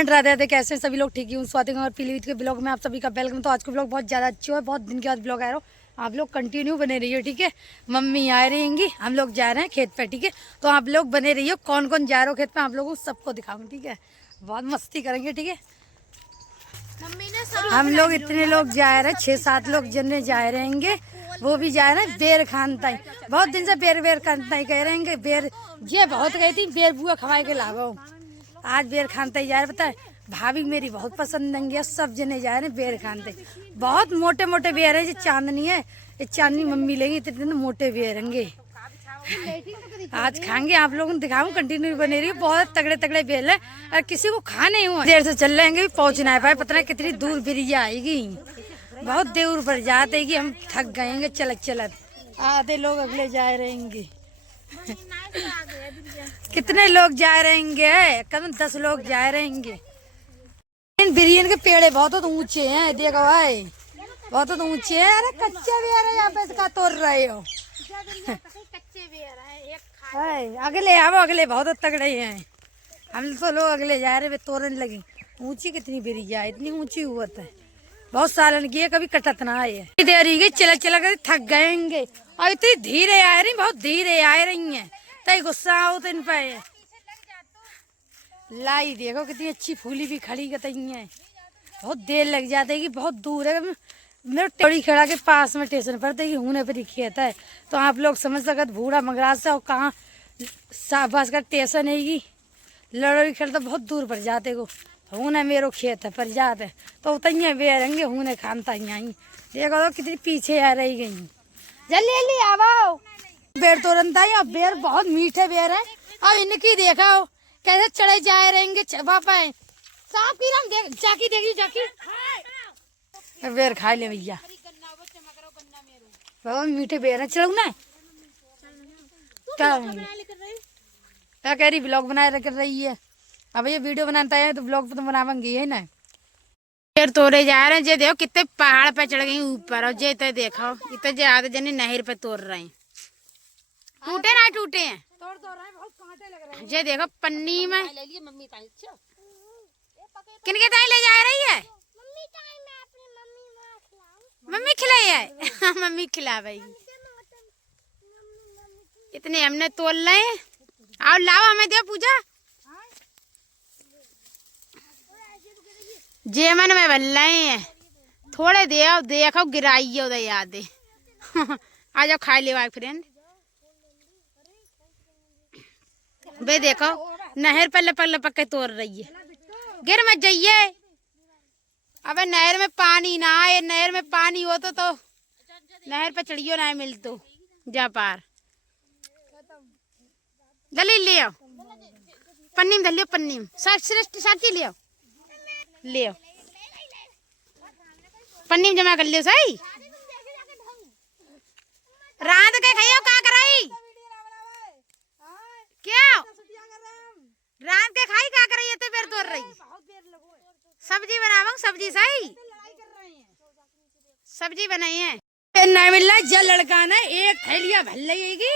Friend Radhe Radhe, कैसे सभी लोग? ठीक ही हूँ। स्वाति और पीलीभीत के ब्लॉग में आप सभी का वेलकम। तो आज का ब्लॉग बहुत ज़्यादा अच्छा है, बहुत दिन के बाद ब्लॉग आ रहा हो। आप लोग कंटिन्यू बने रहिए, ठीक है। मम्मी आ रहेंगी, हम लोग जा रहे हैं खेत पे, ठीक है। तो आप लोग बने रहिए, कौन कौन जा रहे हो खेत पे आप लोगों को सबको दिखाऊंगी, ठीक है। बहुत मस्ती करेंगे, ठीक है। हम लोग इतने लोग जा रहे हैं, 6-7 लोग जने जा रहेंगे। वो भी जा रहे हैं बेर खान ताई। बहुत दिन से बेर खान ताई कह रहेंगे। बेर ये बहुत गई थी, बेर बुआ खवाए के लाभो। आज बेर खानते जा रहे, पता है भाभी मेरी बहुत पसंद है। सब जने जा रहे हैं बेर खानते। बहुत मोटे मोटे बेर है, ये चांदनी है, ये चांदनी मम्मी लेगी। इतने मोटे बेर होंगे, आज खाएंगे। आप लोगों को दिखाऊं, कंटिन्यू बने रही। बहुत तगड़े तगड़े बेर है और किसी को खाने हुआ। देर से चल रहेंगे, पहुंच ना पाए, पता नहीं कितनी दूर बिरिया आएगी। बहुत दूर पर जाते कि हम थक गएंगे चलत चलत। आधे लोग अगले जा रहेंगे। कितने लोग जा रहेंगे? कम 10 लोग जा रहेंगे। इन बिरियन के पेड़े बहुत ऊंचे हैं, देखो भाई, बहुत ऊंचे हैं। अरे कच्चे भी आ रहे, यहाँ पे इसका तोड़ रहे हो। अगले आओ, अगले बहुत तगड़े हैं। हम तो लोग अगले जा रहे, तोड़ने लगी। ऊंची कितनी बिरिया है, इतनी ऊंची हुआ है। बहुत सालन की है, कभी कटत ना आए। दे रही चला चला कर थक गएंगे। और इतनी धीरे आ रही, बहुत धीरे आ रही है। तय गुस्सा आओ तो इन पे लाई देखो कितनी अच्छी फूली भी खड़ी गई है। बहुत देर लग जाती है कि बहुत दूर है। मेरे टोड़ी खेड़ा के पास में स्टेशन पर थे कि होने पर खेत है। तो आप लोग समझ सकते बूढ़ा मगराज से और कहाँ शाहबाज का स्टेशन है कि लड़ोड़ी खेड़ तो बहुत दूर पर जाते को। होने मेरो खेत है पर जाते तो उतने बेरेंगे होने खानता ही। देखो तो कितनी पीछे आ रही गई। जल्दी जल्दी आओ। बेर तोड़ता है, बेर बहुत मीठे बेर है। अब इनकी देखा हो कैसे चढ़े जाए रहेंगे पाए। सांप की राम देख, जाकी देखी जाकी बेर खा ले भैया। बहुत मीठे बेर है, चलो ना। क्या कह रही? ब्लॉग बनाए कर रही है। अब ये वीडियो बनाता है तो ब्लॉग तो बनावेंगे है ना। पेड़ तोड़े जा रहे हैं। जे देखो कितने पहाड़ पे चढ़ गई ऊपर। और जे तो देखो इतने जे आते जने नहर पे तोड़ रहे हैं। टूटे ना टूटे हैं, तोड़ रहे हैं, बहुत कांटे लग रहे हैं। जे देखो पन्नी में किनके ताई ले जा रही है? मम्मी खिलाई है। मम्मी खिला भाई। इतने हमने तोड़ रहे हैं। आओ लाओ हमें दे पूजा। जेमन में बल रहे हैं थोड़े दे आओ, देखो गिराइए उधर याद है। आ जाओ खा ले फ्रेंड। वे देखो नहर पे लपक लपक के तोड़ रही है। गिर मत जाइए। अबे नहर में पानी ना आए, नहर में पानी हो तो नहर पे चढ़ियो ना मिल तो जा पार। जल्दी ले आओ, पन्नी में धलियो, पन्नी में साची ले आओ, ले आओ पन्नी में जमा कर लियो। सही रात के खाइयो का कराई क्या? रात के खाई का कराई तो बेर तोड़ रही। सब्जी बनावा, सब्जी सही सब्जी बनाई है। नहीं मिल रहा जल लड़का ने एक थैलिया भर लेगी।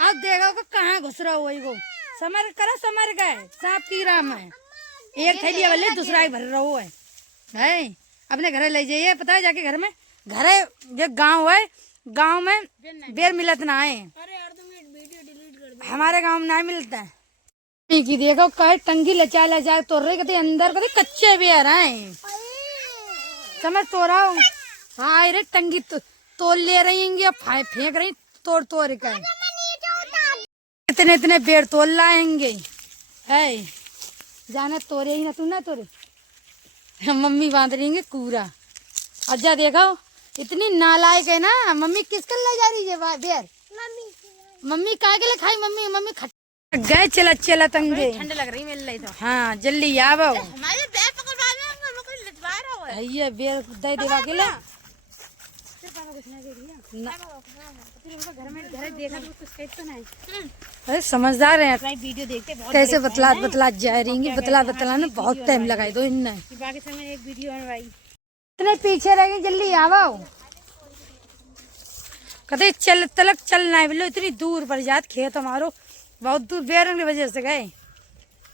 अब देखो कहाँ घुस रहा हुआ वो। समर करो, समर गए सांप की राम है। एक थैलिया भर ले, दूसरा ही भर रहा हुआ है। अपने घर ले जाइए, पता है जाके घर में। घर है जो गाँव है, गाँव में बेर मिलत ना है। हमारे गाँव में ना मिलता है। की देखो कहे टंगी लचा लचा तोड़ रहे, कहते अंदर कहते कच्चे बेर हैं। समझ तोड़ा हूँ। हाँ अरे टंगी तोड़ ले रही और फेंक रही तोड़ तोड़ कर। इतने इतने बेर तोड़ लाएंगे है। जाना तोड़े ही ना, तू ना तोड़े। मम्मी बांध रही कूड़ा। अज्जा देखो इतनी नालायक है ना। मम्मी किसके ले जा रही है बेर? मम्मी काय के लिए खाई? मम्मी गए चला चला तंगे। ठंड लग रही मिल रही तो। हाँ जल्दी आओ। ये बेर दे देवा के लिए अरे समझदार है। वीडियो देखते कैसे बतला जा रही है। बतला ना बहुत टाइम लगाई दो इनने। एक वीडियो इतने पीछे रह गई, जल्दी आओ। कहते चल तलक चलना है। बोलो इतनी दूर पर जात खेत हमारो, बहुत दूर बेरंग की वजह से गए।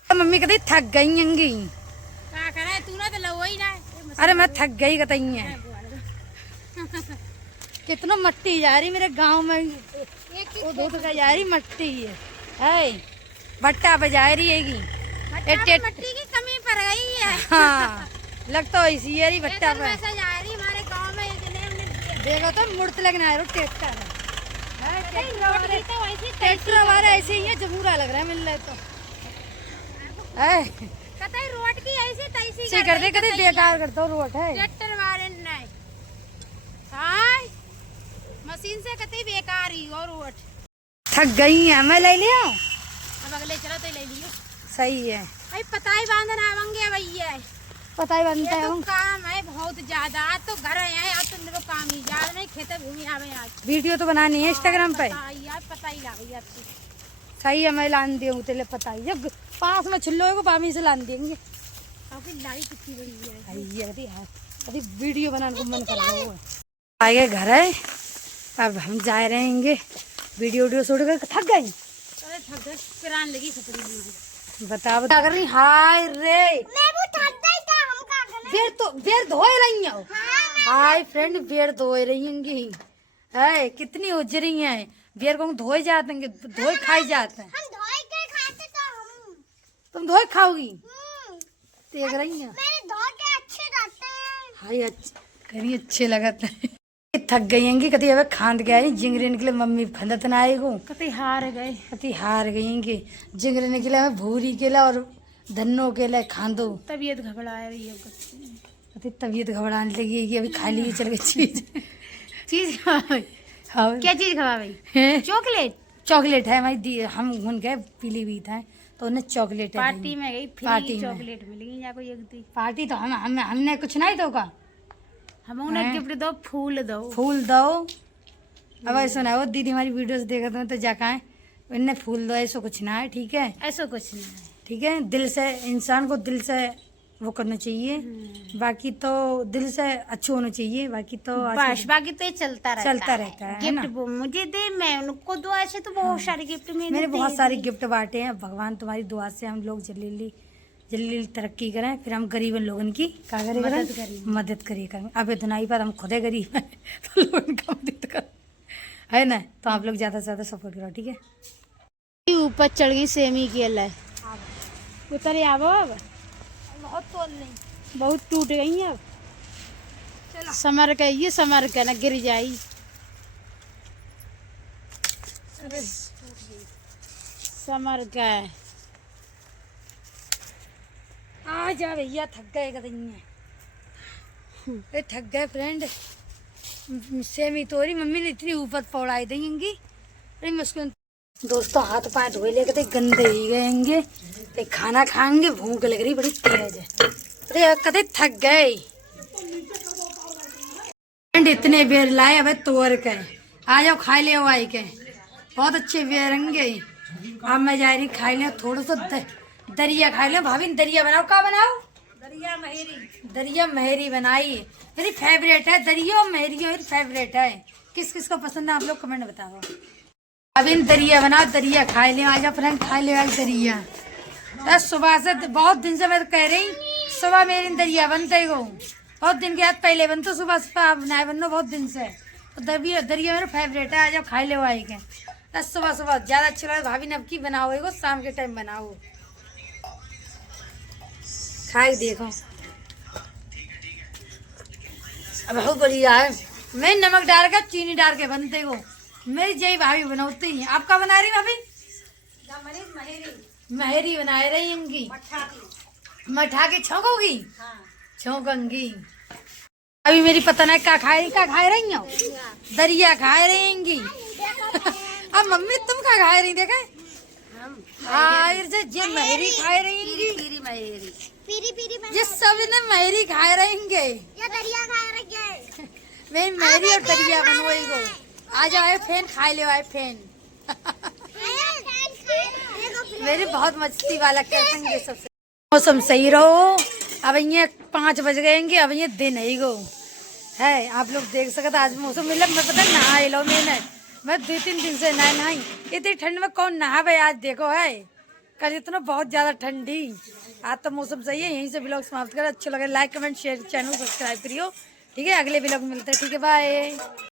मम्मी कहती थक गई। तूने तो लो ही ना। अरे मैं थक गई कतई है। कितना मट्टी जा रही मेरे गांव में, वो धोत का जा रही मट्टी है भट्टा बजा रही हैगी। मट्टी की कमी पड़ गई है। हाँ लगता है इसी है भट्टा पे। ऐसा जा रही हमारे गांव में इतने देखो तो मुड़त लगना है ट्रैक्टर ट्रैक्टर हमारा ऐसे ही है, जमूरा लग रहा है मिल रहा है तो कतई रोड की ऐसी तैसी सी कर दे कभी बेकार करता रोड है ट्रैक्टर वाले नहीं। हां मशीन से कतई बेकार ही और रोड। थक गई है मैं ले लिया अब अगले चलो तो ले लियो। सही है भाई पता ही बांधना आवेंगे भैया। पता ही बनता है तो काम है बहुत ज्यादा। आज तो घर है आज तो मेरे को काम ही ज्यादा नहीं खेत घूमी आवे आज। वीडियो तो बनानी है इंस्टाग्राम पे। यार पता ही लग गई आपको। सही है मैं लान दी हूँ तेरे पता ही जब पास में छिल्लो को बामी से लान देंगे। काफी लाड़ी कितनी बड़ी है। अभी वीडियो बनाने को मन कर रहा है। आगे घर है अब हम जा रहेंगे वीडियो शूट कर। थक गई अरे थक गई पिरान लगी खपड़ी बता कर रही। हाय रे मैं वो थक गई था हम का गले बेर धोए रही हो। हाय फ्रेंड बेर धोए रही है कितनी उजरी है बेर को धोए जाते हैं धोए खाई जाते हैं। हम धोए के खाते तो हम तुम धोए खाओगी देख रही है। मेरे धो के अच्छे रहते हैं। हाय अच्छे लगते हैं। थक गई हैं कति अब खांद गए जिंगरे निकले मम्मी खंदत ना आएगो कति हार गए जिंगरे निकले हमें भूरी के और धन्नो के लिए खांदो। तबीयत घबरा रही है कति तबीयत घबराने लगी कि अभी खा ली चल गई चीज हाँ क्या चीज खवा भाई? चॉकलेट है हमारी दी। हम घूम गए पीली भी था तो उन्हें चॉकलेट पार्टी में गई पार्टी चॉकलेट मिलेगी या कोई एक पार्टी तो हमने कुछ नहीं तो का हम उन्हें गिफ्ट दो फूल दो। अब ऐसा ना हो दीदी हमारी वीडियोस देखते हैं तो जाका है इन्हें फूल दो ऐसा कुछ ना है। ठीक है ऐसा कुछ नहीं है। ठीक है दिल से इंसान को दिल से वो करना चाहिए। बाकी तो दिल से अच्छा होना चाहिए। बाकी तो बस बाकी तो ये चलता रहता है गिफ्ट वो मुझे दे मैं उनको दो। ऐसे तो बहुत सारे गिफ्ट मेरे बहुत सारे गिफ्ट बांटे हैं। भगवान तुम्हारी दुआ से हम लोग जल्दी तरक्की करें फिर हम गरीबन लोगन की मदद करें। अब इतना ही पर हम खुदे गरीब हैं तो लोगन का मदद कर है ना। तो आप लोग ज्यादा से ज्यादा सपोर्ट करो। ठीक है ऊपर चढ़ गई सेमी के लिए उतर आवो। अब बहुत टूट गई है। अब समर के ना गिर जाई। समर का आ जा भैया थक गए थक गए फ्रेंड। सेमी तोरी मम्मी ने इतनी ऊपर पौड़ाई देंगी। अरे मुश्किल दोस्तों हाथ पाए धोए लेके गंदे ही गएंगे तो खाना खाएंगे। भूख लग रही बड़ी तेज है। अरे कदे थक गए फ्रेंड इतने बेर लाए अब तोड़ के आ जाओ खा ले आई के बहुत अच्छे बेर होंगे। अब मैं जा रही खा ले थोड़ा सा दरिया खा लो। भाभी दरिया बनाओ का बनाओ दरिया महरी बनाई मेरी फेवरेट है। दरिया महरी मेरी फेवरेट है। किस किस को पसंद है आप लोग कमेंट बताओ। अभी दरिया बनाओ दरिया खा ले आ जाओ फ्रेंड खा ले दरिया। बस सुबह से बहुत दिन से मैं तो कह रही सुबह मेरी दरिया बनते गो बहुत दिन के बाद पहले बनते सुबह बनाए बनो बहुत दिन से। तो दरिया मेरा फेवरेट है। आ जाओ खा ले आई के बस सुबह ज्यादा अच्छा लगा। भाभी ने अब की बनाओ शाम के टाइम बनाओ खाई देखो। अब बहुत बढ़िया है। मैं नमक डाल कर चीनी डाल के बनते हो मेरी जय भाभी बनाती हैं। आपका बना रही भाभी? महरी बना रही होंगी मठा के छौंकोगी छौंकूंगी। अभी मेरी पता नहीं क्या खा रही हो दरिया खा रही होंगी। अब मम्मी तुम क्या खा रही देखा जे महरी खा रही ये सब ने महरी खा रहेंगे दरिया खा रही मैं महरी और दरिया बनवाई गो। आ जाओ फैन खा ले आए फैन मेरी बहुत मस्ती वाला करेंगे सबसे। मौसम सही रहो। अब ये 5 बज गएंगे। अब ये दिन ही गो है आप लोग देख सकते आज मौसम मिला। मैं पता नहा लो मैं 2-3 दिन से नहाई इतनी ठंड में कौन नहा भाई आज देखो है कल इतना बहुत ज्यादा ठंडी, आज तो मौसम सही है। यहीं से ब्लॉग समाप्त कर, अच्छे लगे like comment share, channel subscribe करियो। ठीक है, अगले ब्लॉग मिलते हैं। ठीक है, बाय।